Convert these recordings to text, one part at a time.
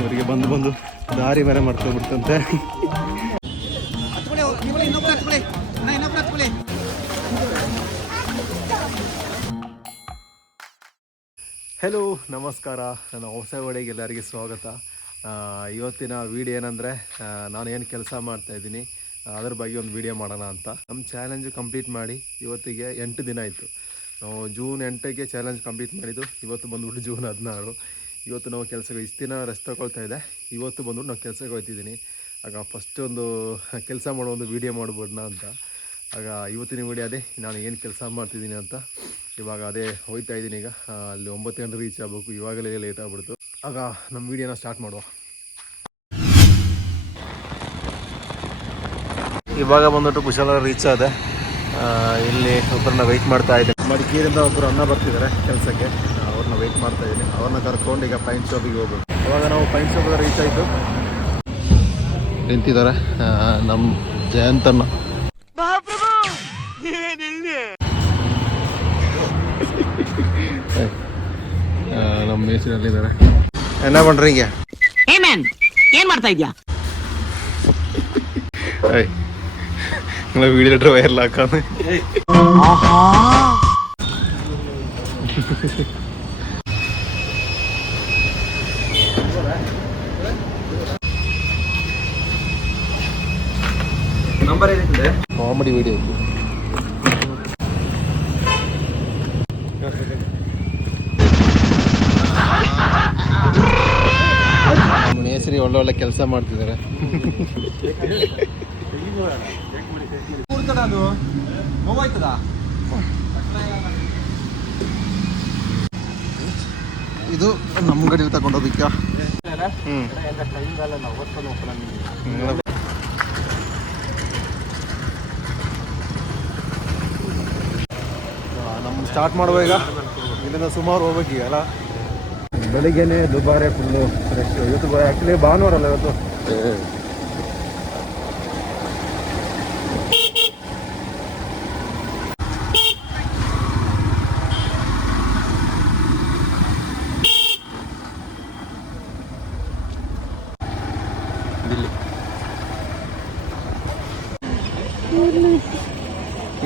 ಇವರಿಗೆ ಬಂದು ಬಂದು ದಾರಿ ಬೇರೆ ಮಾಡ್ಕೊಬಿಡ್ತಂತೆ. ಹೆಲೋ, ನಮಸ್ಕಾರ. ನನ್ನ ಹೊಸ ವಿಡಿಯೋಗೆ ಎಲ್ಲರಿಗೆ ಸ್ವಾಗತ. ಇವತ್ತಿನ ವಿಡಿಯೋ ಏನಂದರೆ, ನಾನು ಏನು ಕೆಲಸ ಮಾಡ್ತಾಯಿದ್ದೀನಿ ಅದ್ರ ಬಗ್ಗೆ ಒಂದು ವಿಡಿಯೋ ಮಾಡೋಣ ಅಂತ. ನಮ್ಮ ಚಾಲೆಂಜ್ ಕಂಪ್ಲೀಟ್ ಮಾಡಿ ಇವತ್ತಿಗೆ 8 ದಿನ ಆಯಿತು. ನಾವು ಜೂನ್ 8ಗೆ ಚಾಲೆಂಜ್ ಕಂಪ್ಲೀಟ್ ಮಾಡಿದ್ದು. ಇವತ್ತು ಬಂದ್ಬಿಟ್ಟು ಜೂನ್ 16. ಇವತ್ತು ನಾವು ಕೆಲಸಕ್ಕೆ ಇಷ್ಟು ದಿನ ರೆಸ್ಟ್ ತಗೊಳ್ತಾ ಇದೆ. ಇವತ್ತು ಬಂದ್ಬಿಟ್ಟು ನಾವು ಕೆಲಸಕ್ಕೆ ಹೋಗ್ತಿದ್ದೀನಿ. ಆಗ ಫಸ್ಟ್ ಒಂದು ಕೆಲಸ ಮಾಡೋ ಒಂದು ವೀಡಿಯೋ ಮಾಡ್ಬೋಣ ಅಂತ. ಆಗ ಇವತ್ತಿನ ವೀಡಿಯೋ ಅದೇ, ನಾನು ಏನು ಕೆಲಸ ಮಾಡ್ತಿದ್ದೀನಿ ಅಂತ. ಇವಾಗ ಅದೇ ಹೋಗ್ತಾ ಇದ್ದೀನಿ. ಈಗ ಅಲ್ಲಿ 9 ಗಂಟೆ ರೀಚ್ ಆಗಬೇಕು. ಇವಾಗಲೇ ಲೇಟ್ ಆಗ್ಬಿಡ್ತು. ಆಗ ನಮ್ಮ ವೀಡಿಯೋನ ಸ್ಟಾರ್ಟ್ ಮಾಡುವ. ಇವಾಗ ಬಂದ್ಬಿಟ್ಟು ಕುಶಾಲ ರೀಚ್ ಆದೆ. ಇಲ್ಲಿ ಒಬ್ಬರನ್ನ ವೆಯ್ಟ್ ಮಾಡ್ತಾ ಇದ್ದೀನಿ. ಮಡಿಕೇರಿಯಿಂದ ಒಬ್ಬರು ಅಣ್ಣ ಬರ್ತಿದ್ದಾರೆ ಕೆಲಸಕ್ಕೆ. ಅವ್ರನ್ನ ವೆಯ್ಟ್ ಮಾಡ್ತಾ ಇದ್ದೀನಿ. ಅವ್ರನ್ನ ಕರ್ಕೊಂಡು ಈಗ ಪೈನ್ ಶಾಪಿಗೆ ಹೋಗ್ಬೇಕು. ಅವಾಗ ನಾವು ಪೈನ್ ಶಾಪಿಗೆ ರೀಚ್ ಆಯಿತು. ನಿಂತಿದ್ದಾರೆ ನಮ್ಮ ಜಯಂತಣ್ಣ. ನಮ್ಮ ಮೇಸಿನಲ್ಲಿದ್ದಾರೆ. ಏನ ಮಾಡ್ರಿ ಈಗ? ಏನ್ ಮಾಡ್ತಾ ಇದ್ಯಾ? ವೀಡಿಯೋ ಡ್ರೈವರ್ ಹಾಕಾನೆ. ನಂಬರ್ ಏನಿದೆ? Comedy video. ನಮ್ಮ ಮೇಸ್ತ್ರಿ ಒಳ್ಳೆ ಕೆಲಸ ಮಾಡ್ತಿದ್ದಾರೆ. ಇದು ನಮ್ಮ ಗಡಿ ತಗೊಂಡು ಹೋಗ್ಬೇಕಾ? ನಮ್ಮ ಸ್ಟಾರ್ಟ್ ಮಾಡುವ ಈಗ. ಇಲ್ಲಿಂದ ಸುಮಾರು ಹೋಗ್ಬೇಕು ಅಲ್ಲ. ಬೆಳಿಗ್ಗೆನೆ ದುಬಾರೆ ಫುಲ್ಲು ಫ್ರೆಶ್. ಇವತ್ತು ಆ್ಯಕ್ಚುಲಿ ಭಾನುವಾರ ಅಲ್ಲ ಇವತ್ತು.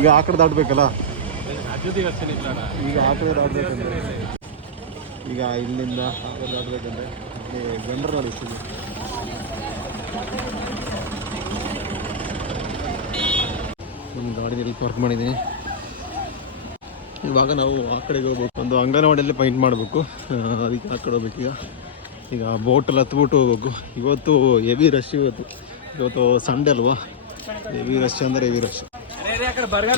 ಈಗ ಆ ಕಡೆ ದಾಟಬೇಕಲ್ಲ. ಈಗ ಆ ಕಡೆ ದಾಟಬೇಕಂದ್ರೆ, ಈಗ ಇಲ್ಲಿಂದ ಆ ಕಡೆ ದಾಟಬೇಕಂದ್ರೆ ಜನರಲ್ ಅನಿಸ್ತಿದೆ. ನಮ್ಮ ಗಾಡಿಯಲ್ಲಿ ಪಾರ್ಕ್ ಮಾಡಿದ್ದೀನಿ. ಇವಾಗ ನಾವು ಆ ಕಡೆಗೆ ಹೋಗ್ಬೇಕು. ಒಂದು ಅಂಗನವಾಡಿಯಲ್ಲಿ ಪೈಂಟ್ ಮಾಡಬೇಕು. ಅದಕ್ಕೆ ಆ ಕಡೆ ಹೋಗ್ಬೇಕು. ಈಗ ಬೋಟಲ್ಲಿ ಹತ್ಬಿಟ್ಟು ಹೋಗ್ಬೇಕು. ಇವತ್ತು ಹೆವಿ ರಶ್. ಇವತ್ತು ಸಂಡೇ ಅಲ್ವಾ? ಹೆವಿ ರಶ್ ಅಂದರೆ ಹೆವಿ ರಶ್.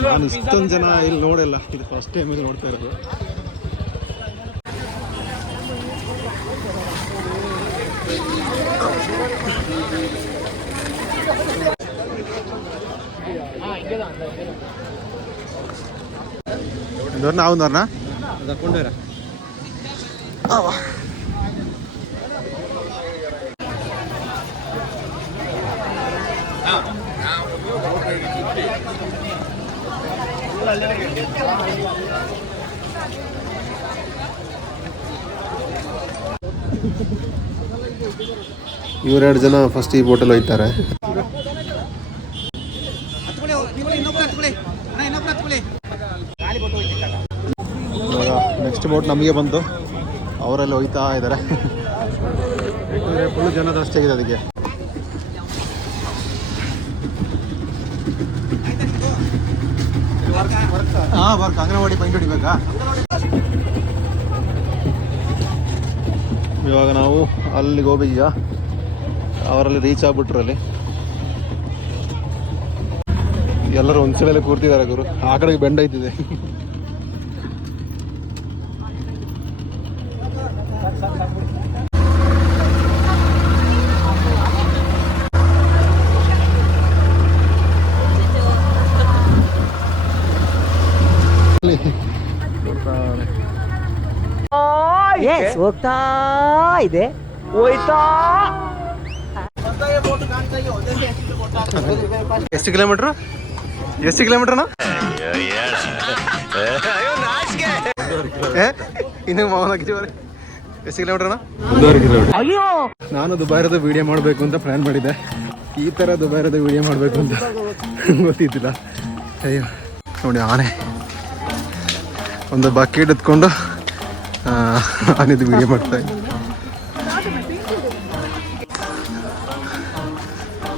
ನಾನು ಇಷ್ಟೊಂದು ಜನ ಇಲ್ಲಿ ನೋಡಿಲ್ಲ. ಇದು ಫಸ್ಟ್ ಟೈಮ್ ಇಲ್ಲಿ ನೋಡ್ತಾ ಇರೋದು. అవునన్నా తప్పకుండా ಇವರೆರಡು ಜನ ಫಸ್ಟ್ ಈ ಬೋಟಲ್ಲಿ ಹೋಗ್ತಾರೆ. ನೆಕ್ಸ್ಟ್ ಬೋಟ್ ನಮಗೆ ಬಂತು. ಅವರೆಲ್ಲ ಹೋಗ್ತಾ ಇದ್ದಾರೆ. ಯಾಕಂದರೆ ಫುಲ್ ಜನ ಜಾಸ್ತಿ ಆಗಿದೆ ಅದಕ್ಕೆ. ವರ್ಕ್ ಅಂಗನವಾಡಿ ಪೈಂಟ್ ಹೊಡಿಬೇಕಾ? ಇವಾಗ ನಾವು ಅಲ್ಲಿಗೆ ಹೋಗ್ಬೇಕು. ಈಗ ಅವರಲ್ಲಿ ರೀಚ್ ಆಗ್ಬಿಟ್ರು. ಅಲ್ಲಿ ಎಲ್ಲರೂ ಒಂದು ಸೈಡಲ್ಲಿ ಕೂರ್ತಿದ್ದಾರೆ. ಗುರು ಆ ಕಡೆಗೆ ಬೆಂಡ್ ಐತಿದೆ. ಹೋಗ್ತಾ ಇದೆ, ಹೋಯ್ತಾ. ಎಷ್ಟು ಕಿಲೋಮೀಟ್ರು? ಇನ್ನು ಮಾವನ ಎಷ್ಟು ಕಿಲೋಮೀಟರ್ ಅಣ್ಣ? 1.5 ಕಿಲೋಮೀಟರ್. ಅಯ್ಯೋ ನಾನು ದುಬೈರದ ವಿಡಿಯೋ ಮಾಡಬೇಕು ಅಂತ ಪ್ಲ್ಯಾನ್ ಮಾಡಿದ್ದೆ. ಈ ಥರ ದುಬೈರದ ವಿಡಿಯೋ ಮಾಡಬೇಕು ಅಂತ ಗೊತ್ತಿದ್ದಿಲ್ಲ. ಅಯ್ಯೋ ನೋಡಿ, ಆನೆ ಒಂದು ಬಕೆಟ್ ಎತ್ಕೊಂಡು ಆನೆದು ವಿಡಿಯೋ ಮಾಡ್ತಾಯಿದ್ದೆ.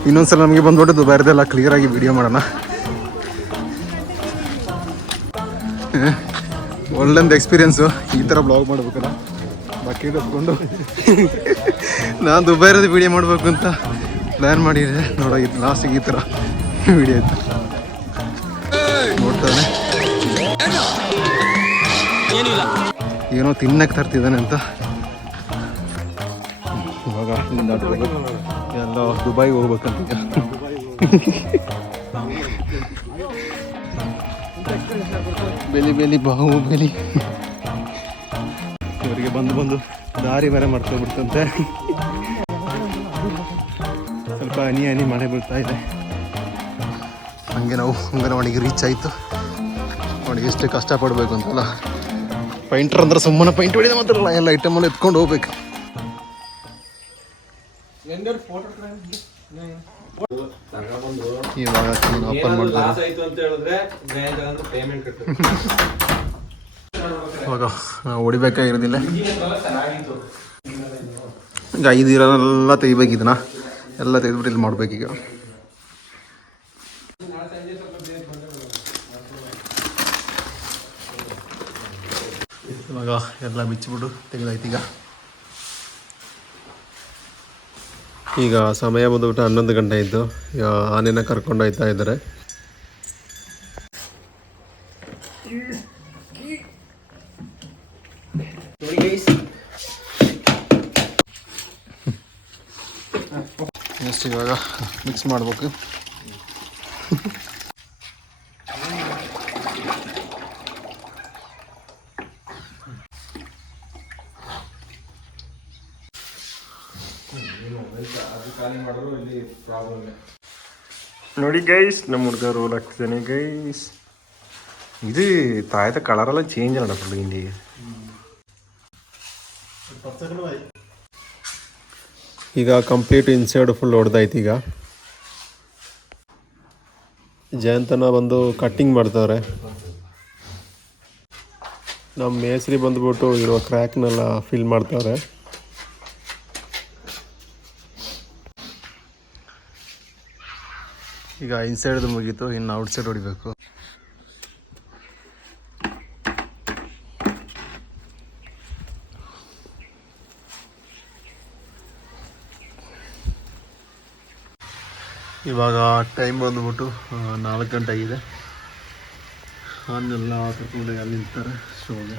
ಇನ್ನೊಂದ್ಸಲ ನಮಗೆ ಬಂದ್ಬಿಟ್ಟು ದುಬೈರದೆಲ್ಲ ಕ್ಲಿಯರಾಗಿ ವಿಡಿಯೋ ಮಾಡೋಣ. ಒಳ್ಳೊಂದು ಎಕ್ಸ್ಪೀರಿಯೆನ್ಸು ಈ ಥರ ಬ್ಲಾಗ್ ಮಾಡ್ಬೇಕಲ್ಲ, ಬಕೆಟ್ ಎತ್ಕೊಂಡು. ನಾನು ದುಬೈರದ ವಿಡಿಯೋ ಮಾಡಬೇಕು ಅಂತ ಪ್ಲ್ಯಾನ್ ಮಾಡಿದ್ದೆ. ನೋಡೋಗಿತ್ತು ಲಾಸ್ಟಿಗೆ ಈ ಥರ ವಿಡಿಯೋ ಇತ್ತು. ನೋಡ್ತಾನೆ ಏನೋ ತಿನ್ನಕ್ಕೆ ತರ್ತಿದ್ದಾನೆ ಅಂತ. ಇವಾಗ ಇಲ್ಲಿಂದ ಎಲ್ಲ ದುಬೈಗೆ ಹೋಗ್ಬೇಕಂತ ಈಗ. ಬೆಲಿ ಬಾಹುಬಲಿ ಇವರಿಗೆ ಬಂದು ದಾರಿ ಬೇರೆ ಮಾಡ್ಕೊಂಡ್ಬಿಡ್ತಂತೆ. ಸ್ವಲ್ಪ ಹನಿ ಮಳೆ ಬೀಳ್ತಾ ಇದೆ. ಹಂಗೆ ನಾವು ಅಂಗನವಾಡಿಗೆ ರೀಚ್ ಆಯಿತು. ನೋಡಿ ಎಷ್ಟು ಕಷ್ಟಪಡಬೇಕು ಅಂತಲ್ಲ. ಪೈಂಟರ್ ಅಂದ್ರೆ ಸುಮ್ಮನೆ ಪೈಂಟ್ ಹೊಡಿದ ಮಾತ್ರಲ್ಲ, ಎಲ್ಲ ಐಟಮಲ್ಲಿ ಎತ್ಕೊಂಡು ಹೋಗ್ಬೇಕು. ಇವಾಗ ಓಪನ್ ಮಾಡ್ತಾರೆ. ಇವಾಗ ನಾವು ಹೊಡಿಬೇಕಾಗಿರೋದಿಲ್ಲ. ಈಗ 5 ಇರೋಲ್ಲ ತೆಗಿಬೇಕಿದನ್ನ ಎಲ್ಲ ತೆಗೆದ್ಬಿಟ್ಟು ಇಲ್ಲಿ ಮಾಡ್ಬೇಕೀಗ. ಇವಾಗ ಎಲ್ಲ ಬಿಚ್ಚಿಬಿಟ್ಟು ತೆಗೆದಾಯ್ತು. ಈಗ ಸಮಯ ಬಂದುಬಿಟ್ಟು 11 ಗಂಟೆ ಇದ್ದು. ಈಗ ಆನೆನ ಕರ್ಕೊಂಡು ಹೋಗ್ತಾ ಇದ್ದಾರೆ. ನೆಕ್ಸ್ಟ್ ಇವಾಗ ಮಿಕ್ಸ್ ಮಾಡಬೇಕು. ನೋಡಿ ಗೈಸ್, ನಮ್ಮ ಹುಡುಗ ರೋಲ್ ಆಗ್ತಿದ್ದಾನೆ ಗೈಸ್. ಇದು ತಾಯ್ದ ಕಲರೆಲ್ಲ ಚೇಂಜ್ ಅಲ್ಲ ಫುಲ್ ಇಂಡಿಗೆ. ಈಗ ಕಂಪ್ಲೀಟ್ ಇನ್ಸೈಡ್ ಫುಲ್ ಹೊಡೆದಾಯ್ತು. ಈಗ ಜಯಂತನ ಬಂದು ಕಟ್ಟಿಂಗ್ ಮಾಡ್ತಾವ್ರೆ. ನಮ್ಮ ಮೇಸ್ರಿ ಬಂದುಬಿಟ್ಟು ಇರೋ ಕ್ರ್ಯಾಕ್ನೆಲ್ಲ ಫಿಲ್ ಮಾಡ್ತಾವ್ರೆ. ಈಗ ಇನ್ಸೈಡ್ದು ಮುಗೀತು, ಇನ್ನು ಔಟ್ಸೈಡ್ ಹೊಡಿಬೇಕು. ಇವಾಗ ಟೈಮ್ ಬಂದುಬಿಟ್ಟು 4 ಗಂಟೆ ಆಗಿದೆ. ಅನ್ನೆಲ್ಲ ಕರ್ಕೊಂಡು ಅಲ್ಲಿ ನಿಲ್ತಾರೆ ಶೋಗೆ.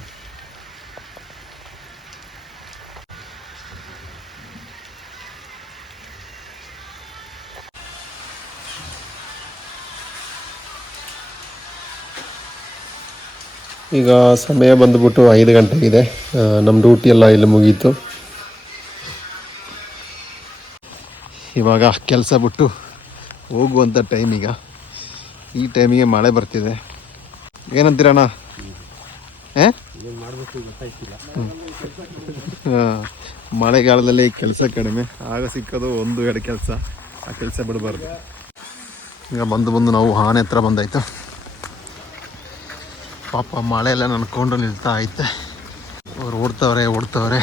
ಈಗ ಸಮಯ ಬಂದುಬಿಟ್ಟು 5 ಗಂಟೆ ಆಗಿದೆ. ನಮ್ಮ ಡ್ಯೂಟಿ ಎಲ್ಲ ಇಲ್ಲಿ ಮುಗೀತು. ಇವಾಗ ಕೆಲಸ ಬಿಟ್ಟು ಹೋಗುವಂಥ ಟೈಮ್. ಈಗ ಈ ಟೈಮಿಗೆ ಮಳೆ ಬರ್ತಿದೆ. ಏನಂತೀರಣ್ಣ? ಮಳೆಗಾಲದಲ್ಲಿ ಕೆಲಸ ಕಡಿಮೆ, ಆಗ ಸಿಕ್ಕೋದು 1-2 ಕೆಲಸ. ಆ ಕೆಲಸ ಬಿಡಬಾರ್ದು. ಈಗ ಬಂದು ನಾವು ಆನೆ ಹತ್ರ ಬಂದಾಯ್ತು. ಪಾಪ ಮಳೆ ಎಲ್ಲ ನನ್ಕೊಂಡು ನಿಲ್ತಾ ಐತೆ. ಅವ್ರು ಓಡ್ತವ್ರೆ.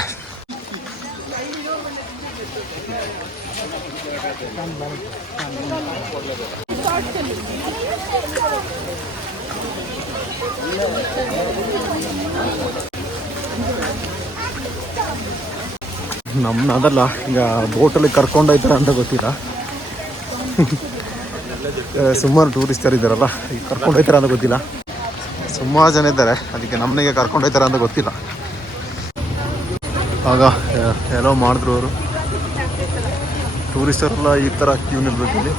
ನಮ್ಮನ್ನ ಅದಲ್ಲ, ಈಗ ಬೋಟಲ್ಲಿ ಕರ್ಕೊಂಡೋಯ್ತಾರ ಅಂತ ಗೊತ್ತಿಲ್ಲ. ಸುಮಾರು ಟೂರಿಸ್ಟರ್ ಇದ್ದಾರಲ್ಲ, ಈಗ ಕರ್ಕೊಂಡೋಯ್ತಾರ ಅಂತ ಗೊತ್ತಿಲ್ಲ. ಸುಮಾರು ಜನ ಇದ್ದಾರೆ, ಅದಕ್ಕೆ ನಮ್ಮನಿಗೆ ಕರ್ಕೊಂಡೋಯ್ತಾರ ಅಂತ ಗೊತ್ತಿಲ್ಲ. ಆಗ ಎಲ್ಲೋ ಮಾಡಿದ್ರು ಅವರು. ಟೂರಿಸ್ಟರೆಲ್ಲ ಈ ಥರ ಕ್ಯೂ ನಿಲ್ಬೇಕು ಇಲ್ಲಿ.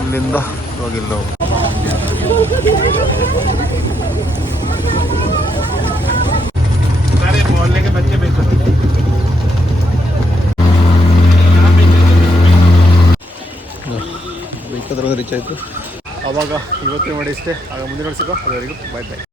ಇಲ್ಲಿಂದ ಹೋಗಿಲ್ಲ. ಬೇಕಾದ್ರೆ ರೀಚ್ ಆಯಿತು. ಆವಾಗ ಇವತ್ತೇ ಮಾಡಿ ಇಷ್ಟೇ. ಆಗ ಮುಂದಿನ ಸಿಗೋ. ಅದುವರೆಗೂ ಬಾಯ್ ಬಾಯ್.